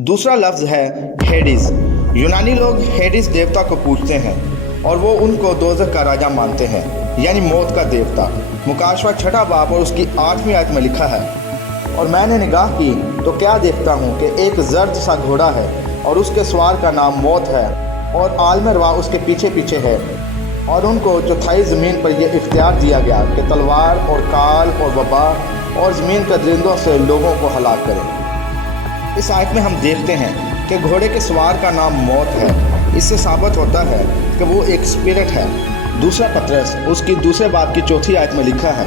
दूसरा लफ्ज़ है हेडिस। यूनानी लोग हेडिस देवता को पूजते हैं और वो उनको दोज़ख का राजा मानते हैं, यानी मौत का देवता। मुकाशवा छठा बाब और उसकी 8वीं आयत में लिखा है, और मैंने निगाह की तो क्या देखता हूँ कि एक जर्द सा घोड़ा है और उसके सवार का नाम मौत है और आलम रवा उसके पीछे पीछे है, और उनको चौथाई ज़मीन पर यह इख्तियार दिया गया कि तलवार और काल और वबा और ज़मीन के दरिंदों से लोगों को हलाक करें। इस आयत में हम देखते हैं कि घोड़े के सवार का नाम मौत है। इससे साबित होता है कि वो एक स्पिरिट है। दूसरा पतरस उसकी दूसरे बाब की 4थी आयत में लिखा है,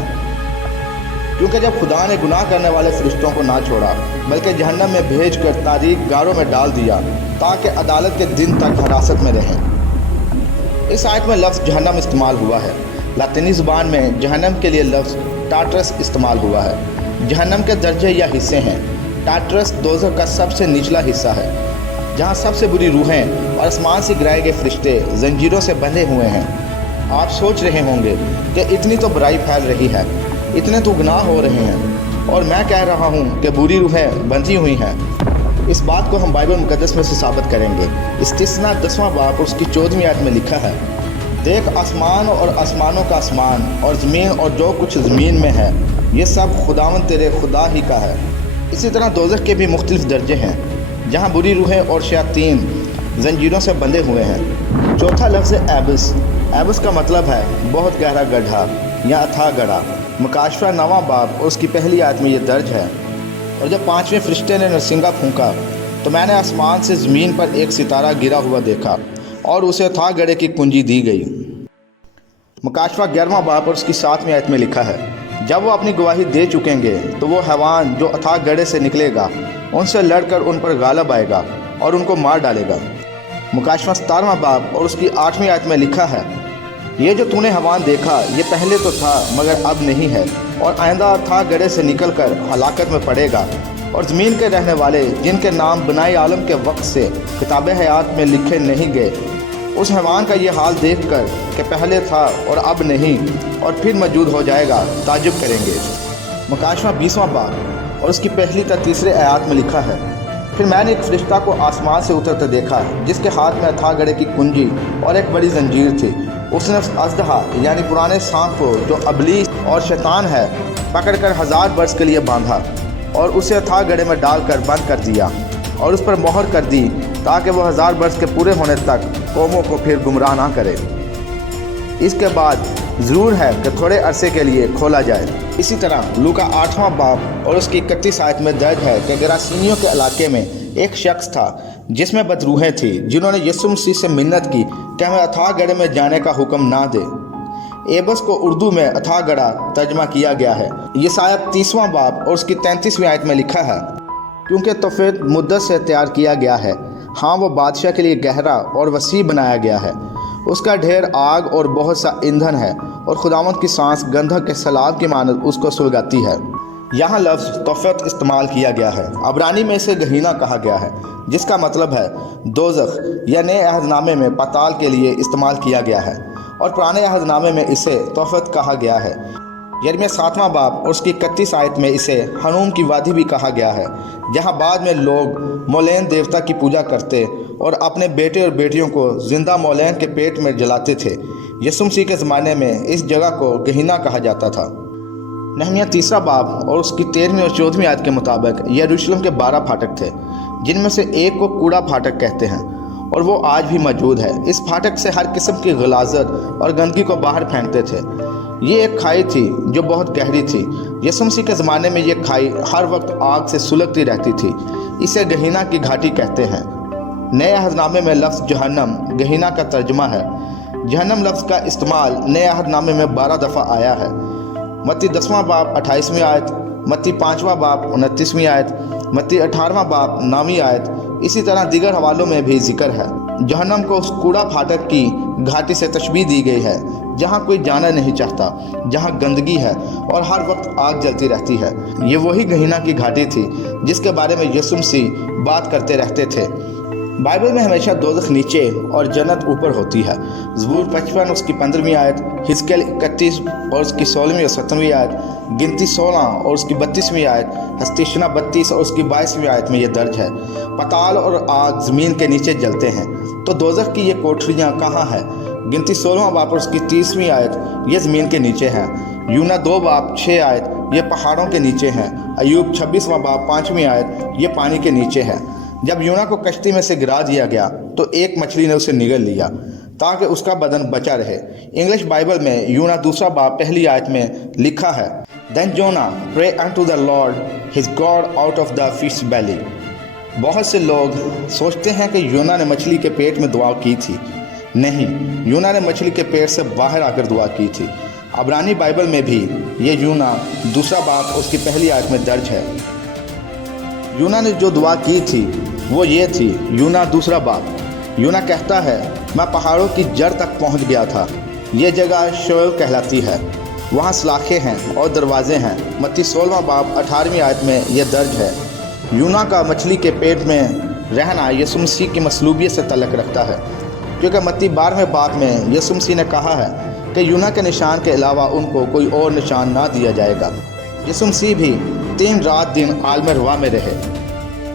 क्योंकि जब खुदा ने गुनाह करने वाले फरिश्तों को ना छोड़ा बल्कि जहन्नम में भेज कर तारीक गारों में डाल दिया ताकि अदालत के दिन तक हिरासत में रहें। इस आयत में लफ्ज़ जहन्नम इस्तेमाल हुआ है। लातिनी ज़ुबान में जहन्नम के लिए लफ्ज़ टार्टरस इस्तेमाल हुआ है। जहन्नम के दर्जे या हिस्से हैं। टार्टरस दोज़ख का सबसे निचला हिस्सा है, जहाँ सबसे बुरी रूहें और आसमान से गिराए गए फरिश्ते जंजीरों से बंधे हुए हैं। आप सोच रहे होंगे कि इतनी तो बुराई फैल रही है, इतने तो गुनाह हो रहे हैं, और मैं कह रहा हूँ कि बुरी रूहें बंधी हुई हैं। इस बात को हम बाइबल मुकद्दस में से साबित करेंगे। इस्तिस्ना 10वां बाब और उसकी 14वीं आयत में लिखा है, देख आसमान और आसमानों का आसमान और ज़मीन और जो कुछ ज़मीन में है, ये सब खुदावंद तेरे खुदा ही का है। इसी तरह दोज़ख के भी मुख्तलिफ दर्जे हैं, जहाँ बुरी रूहें और शयातीन जंजीरों से बंधे हुए हैं। चौथा लफ्ज़ है एबिस। एबिस का मतलब है बहुत गहरा गड्ढा या अथाह गड्ढा। मुकाशवा 9वां बाब और उसकी पहली आयत में ये दर्ज है, और जब 5वें फरिश्ते ने नरसिंगा फूंका तो मैंने आसमान से ज़मीन पर एक सितारा गिरा हुआ देखा और उसे अथाह गड्ढे की कुंजी दी गई। मुकाशवा 11वां बाब और उसकी 7वीं आयत में लिखा है, जब वो अपनी गवाही दे चुकेंगे तो वो हैवान जो अथाह गड्ढे से निकलेगा उनसे लड़कर उन पर गालब आएगा और उनको मार डालेगा। मुकाशवा 17वां बाब और उसकी 8वीं आयत में लिखा है, ये जो तूने हैवान देखा ये पहले तो था मगर अब नहीं है, और आइंदा अथाह गड्ढे से निकलकर हलाकत में पड़ेगा, और ज़मीन के रहने वाले जिनके नाम बनाई आलम के वक्त से किताब हयात में लिखे नहीं गए, उस हैवान का ये हाल देखकर कि पहले था और अब नहीं और फिर मौजूद हो जाएगा, ताजुब करेंगे। मुकाशवा 20वां बाब और उसकी पहली तक तीसरे आयत में लिखा है, फिर मैंने एक फरिश्ता को आसमान से उतरते देखा जिसके हाथ में अथाह गड्ढे की कुंजी और एक बड़ी जंजीर थी। उसने अज़दहा यानी पुराने सांप को जो अबलीस और शैतान है पकड़कर 1000 वर्ष के लिए बांधा और उसे अथाह गड्ढे में डालकर बंद कर दिया और उस पर मोहर कर दी ताकि वह 1000 वर्ष के पूरे होने तक कौमों को फिर गुमराह ना करे। इसके बाद ज़रूर है कि थोड़े अरसे के लिए खोला जाए। इसी तरह लूका 8वां बाब और उसकी 31 आयत में दर्ज है कि गरासीनियों के इलाके में एक शख्स था जिसमें बदरूहें थी, जिन्होंने यीशु मसीह से मिन्नत की कि हमें अथाह गड्ढे में जाने का हुक्म ना दे। एबस को उर्दू में अथाह गड्ढा तर्जमा किया गया है। यसाया 30वां बाब और उसकी 33वीं आयत में लिखा है, क्योंकि तोफ़ेत मुद्दत से तैयार किया गया है, हाँ वो बादशाह के लिए गहरा और वसी बनाया गया है। उसका ढेर आग और बहुत सा ईंधन है, और खुदावंद की सांस गंधक के सलाब की मानद उसको सुलगाती है। यहाँ लफ्ज़ तोफ़ेत इस्तेमाल किया गया है। अबरानी में इसे गहीना कहा गया है, जिसका मतलब है दोज़ख, या नए अहदनामे में पाताल के लिए इस्तेमाल किया गया है, और पुराने अहदनामे में इसे तोफ़ेत कहा गया है। यिर्मयाह 7वां बाब और उसकी 31 आयत में इसे हनूम की वादी भी कहा गया है, जहाँ बाद में लोग मोलैन देवता की पूजा करते और अपने बेटे और बेटियों को जिंदा मोलैन के पेट में जलाते थे। यीशु मसीह के ज़माने में इस जगह को गहीना कहा जाता था। नहमिया 3 बाब और उसकी 13वीं और 14वीं आयत के मुताबिक यरूशलेम के 12 फाटक थे, जिनमें से एक को कूड़ा फाटक कहते हैं, और वो आज भी मौजूद है। इस फाटक से हर किस्म की गलाजत और गंदगी को बाहर फेंकते थे। ये एक खाई थी जो बहुत गहरी थी। यीशु मसीह के ज़माने में ये खाई हर वक्त आग से सुलगती रहती थी। इसे गहीना की घाटी कहते हैं। नए अहदनामे में लफ्ज़ जहन्नम गहीना का तर्जुमा है। जहन्नम लफ्ज़ का इस्तेमाल नए अहदनामे में 12 दफ़ा आया है। मत्ती 10वां बाब 28वीं आयत, मत्ती 5वां बाब 29वीं आयत, मत्ती 18वां बाब 9वीं आयत। इसी तरह दीगर हवालों में भी जिक्र है। जहन्नम को उस कूड़ा फाटक की घाटी से तशबीह दी गई है जहाँ कोई जाना नहीं चाहता, जहाँ गंदगी है और हर वक्त आग जलती रहती है। ये वही गहीना की घाटी थी जिसके बारे में यीशु मसीह बात करते रहते थे। बाइबल में हमेशा दोज़ख नीचे और जन्नत ऊपर होती है। ज़बूर 55 उसकी 15वीं आयत, हिजकेल 31 और उसकी 16वीं और 17वीं आयत, गिनती 16 और उसकी 32वीं आयत, हस्तिशना 32 और उसकी 22वीं आयत में यह दर्ज है। पताल और आग ज़मीन के नीचे जलते हैं, तो दोज़ख की ये कोठरियाँ कहाँ हैं? गिनती 16 बाब और उसकी 30वीं आयत, ये ज़मीन के नीचे है। यूना 2 बाब 6 आयत, ये पहाड़ों के नीचे हैं। अय्यूब 26वां बाब 5वीं आयत, ये पानी के नीचे है। जब यूना को कश्ती में से गिरा दिया गया तो एक मछली ने उसे निगल लिया ताकि उसका बदन बचा रहे। इंग्लिश बाइबल में यूना 2 बाब 1 आयत में लिखा है, then Jonah pray unto the Lord his God out of the fish belly. बहुत से लोग सोचते हैं कि यूना ने मछली के पेट में दुआ की थी। नहीं, यूना ने मछली के पेट से बाहर आकर दुआ की थी। अब्रानी बाइबल में भी ये यूना 2 बाब उसकी 1 आयत में दर्ज है। यूना ने जो दुआ की थी वो ये थी। यूना 2 बाब, यूना कहता है, मैं पहाड़ों की जड़ तक पहुंच गया था। ये जगह शोएल कहलाती है, वहाँ सलाखें हैं और दरवाजे हैं। मत्ती 16वां बाब 18वीं आयत में यह दर्ज है। यूना का मछली के पेट में रहना यीशु मसीह की मसलूबियत से तल्लुक़ रखता है, क्योंकि मत्ती 12वें बाब में यीशु मसीह ने कहा है कि यूना के निशान के अलावा उनको कोई और निशान ना दिया जाएगा। यीशु मसीह भी 3 रात दिन आलम रवा में रहे।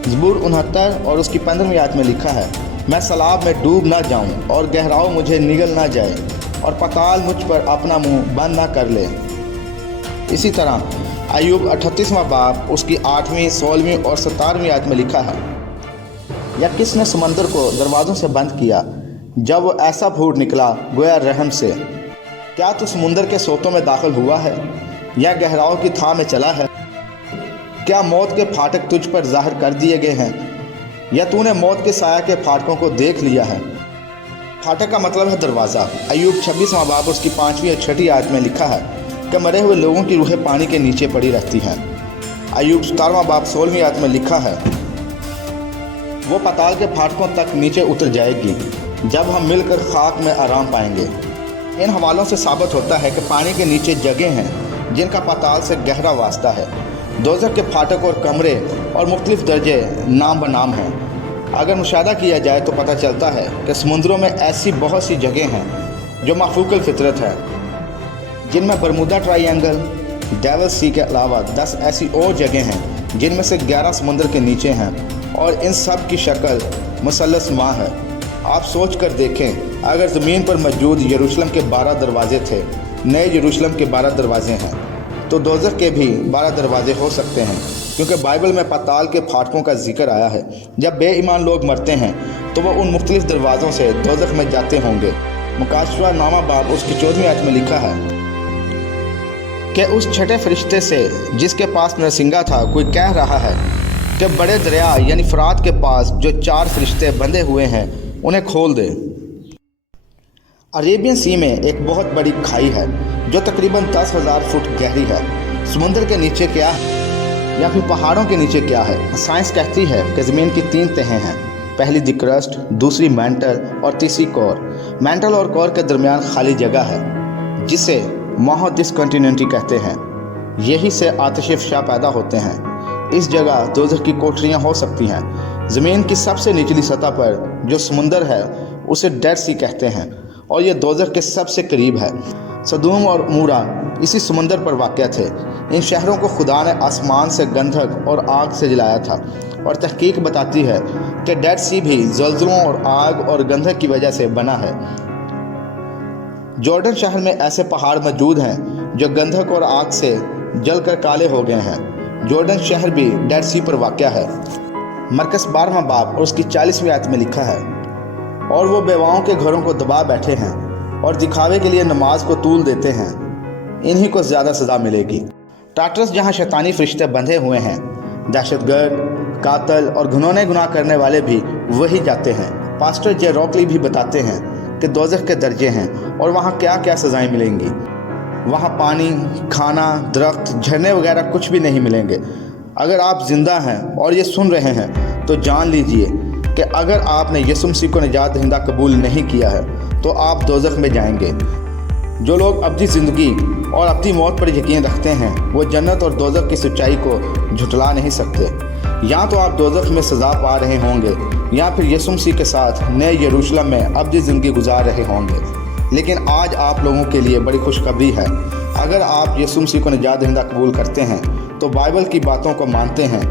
ज़बूर 69 और उसकी 15वीं आयत में लिखा है, मैं सलाब में डूब ना जाऊं और गहराव मुझे निगल ना जाए और पताल मुझ पर अपना मुंह बंद ना कर ले। इसी तरह अय्यूब 38वां बाब उसकी 8वीं, 16वीं और 17वीं आयत में लिखा है, या किसने समंदर को दरवाज़ों से बंद किया जब वो ऐसा फूट निकला गोया रहम से? क्या तू समुंदर के सोतों में दाखिल हुआ है या गहराव की थाह में चला है? क्या मौत के फाटक तुझ पर जाहिर कर दिए गए हैं या तूने मौत के साया के फाटकों को देख लिया है? फाटक का मतलब है दरवाज़ा। अय्यूब 26वां बाब उसकी 5वीं और 6वीं आयत में लिखा है कि मरे हुए लोगों की रूहें पानी के नीचे पड़ी रहती हैं। अय्यूब 17वां बाब 16वीं आयत में लिखा है, वो पताल के फाटकों तक नीचे उतर जाएगी जब हम मिलकर खाक में आराम पाएंगे। इन हवालों से साबित होता है कि पानी के नीचे जगह हैं जिनका पताल से गहरा वास्ता है। दोज़ख के फाटक और कमरे और मुख्तलिफ दर्जे नाम ब नाम हैं। अगर मुशाहिदा किया जाए तो पता चलता है कि समुद्रों में ऐसी बहुत सी जगह हैं जो मफूकल फितरत है, जिनमें बरमूदा ट्रायंगल, डेविल सी के अलावा 10 ऐसी और जगह हैं जिनमें से 11 समुद्र के नीचे हैं और इन सब की शक्ल मुसल्लस नुमा है। आप सोच कर देखें, अगर ज़मीन पर मौजूद यरूशलेम के 12 दरवाजे थे, नए यरूशलेम के 12 दरवाजे हैं, तो दोज़ख के भी 12 दरवाजे हो सकते हैं, क्योंकि बाइबल में पताल के फाटकों का जिक्र आया है। जब बेईमान लोग मरते हैं तो वो उन मुख्तलिफ दरवाज़ों से दोज़ख में जाते होंगे। मुकाशवा नामा बाब उसकी 14वीं आयत में लिखा है कि उस छठे फरिश्ते से जिसके पास नरसिंगा था कोई कह रहा है कि बड़े दरिया यानी फरात के पास जो 4 फरिश्ते बंधे हुए हैं उन्हें खोल दे। अरेबियन सी में एक बहुत बड़ी खाई है जो तकरीबन 10,000 फुट गहरी है। समुद्र के नीचे क्या है या फिर पहाड़ों के नीचे क्या है? साइंस कहती है कि ज़मीन की 3 तहें हैं। पहली द क्रस्ट, दूसरी मेंटल और तीसरी कोर। मेंटल और कोर के दरमियान खाली जगह है जिसे महाडिस्कंटिन्यूटी कहते हैं। यही से आतिश फ़शा पैदा होते हैं। इस जगह दोज़ख की कोठरियाँ हो सकती हैं। ज़मीन की सबसे निचली सतह पर जो समुंदर है उसे डेड सी कहते हैं और ये दोज़ख के सबसे करीब है। सदूम और मूरा इसी समुंदर पर वाक़या थे। इन शहरों को खुदा ने आसमान से गंधक और आग से जलाया था और तहकीक बताती है कि डेड सी भी ज़लज़लों और आग और गंधक की वजह से बना है। जॉर्डन शहर में ऐसे पहाड़ मौजूद हैं जो गंधक और आग से जलकर काले हो गए हैं। जॉर्डन शहर भी डेड सी पर वाक़या है। मरकस 12वां बाब और उसकी 40वीं आयत में लिखा है, और वो बेवाओं के घरों को दबा बैठे हैं और दिखावे के लिए नमाज को तूल देते हैं, इन्हीं को ज़्यादा सज़ा मिलेगी। टाटरस जहाँ शैतानी फरिश्ते बंधे हुए हैं, दहशतगर्द, कातल और घिनौने गुनाह करने वाले भी वही जाते हैं। पास्टर जे रॉकली भी बताते हैं कि दोज़ख के दर्जे हैं और वहाँ क्या क्या सज़ाएं मिलेंगी। वहाँ पानी, खाना, दरख्त, झरने वगैरह कुछ भी नहीं मिलेंगे। अगर आप ज़िंदा हैं और ये सुन रहे हैं तो जान लीजिए कि अगर आपने यीशु मसीह को निजात दहिंदा कबूल नहीं किया है तो आप दोज़ख में जाएंगे। जो लोग अबदी ज़िंदगी और अपनी मौत पर यकीन रखते हैं वो जन्नत और दोज़ख की सच्चाई को झुटला नहीं सकते। یا تو آپ دوزخ میں سزا پا رہے ہوں گے یا پھر یسوع مسیح کے ساتھ نئے یروشلم میں ابدی زندگی گزار رہے ہوں گے۔ لیکن آج آپ لوگوں کے لیے بڑی خوشخبری ہے۔ اگر آپ یسوع مسیح کو نجات دہندہ قبول کرتے ہیں تو بائبل کی باتوں کو مانتے ہیں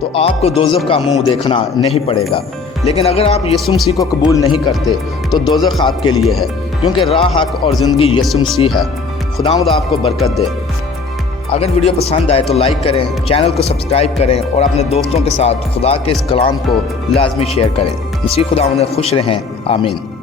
تو آپ کو دوزخ کا منہ دیکھنا نہیں پڑے گا۔ لیکن اگر آپ یسوع مسیح کو قبول نہیں کرتے تو دوزخ آپ کے لیے ہے، کیونکہ راہ، حق اور زندگی یسوع مسیح ہے۔ خداوند آپ کو برکت دے۔ اگر ویڈیو پسند آئے تو لائک کریں، چینل کو سبسکرائب کریں اور اپنے دوستوں کے ساتھ خدا کے اس کلام کو لازمی شیئر کریں۔ مسیح خداوند خوش رہیں، آمین۔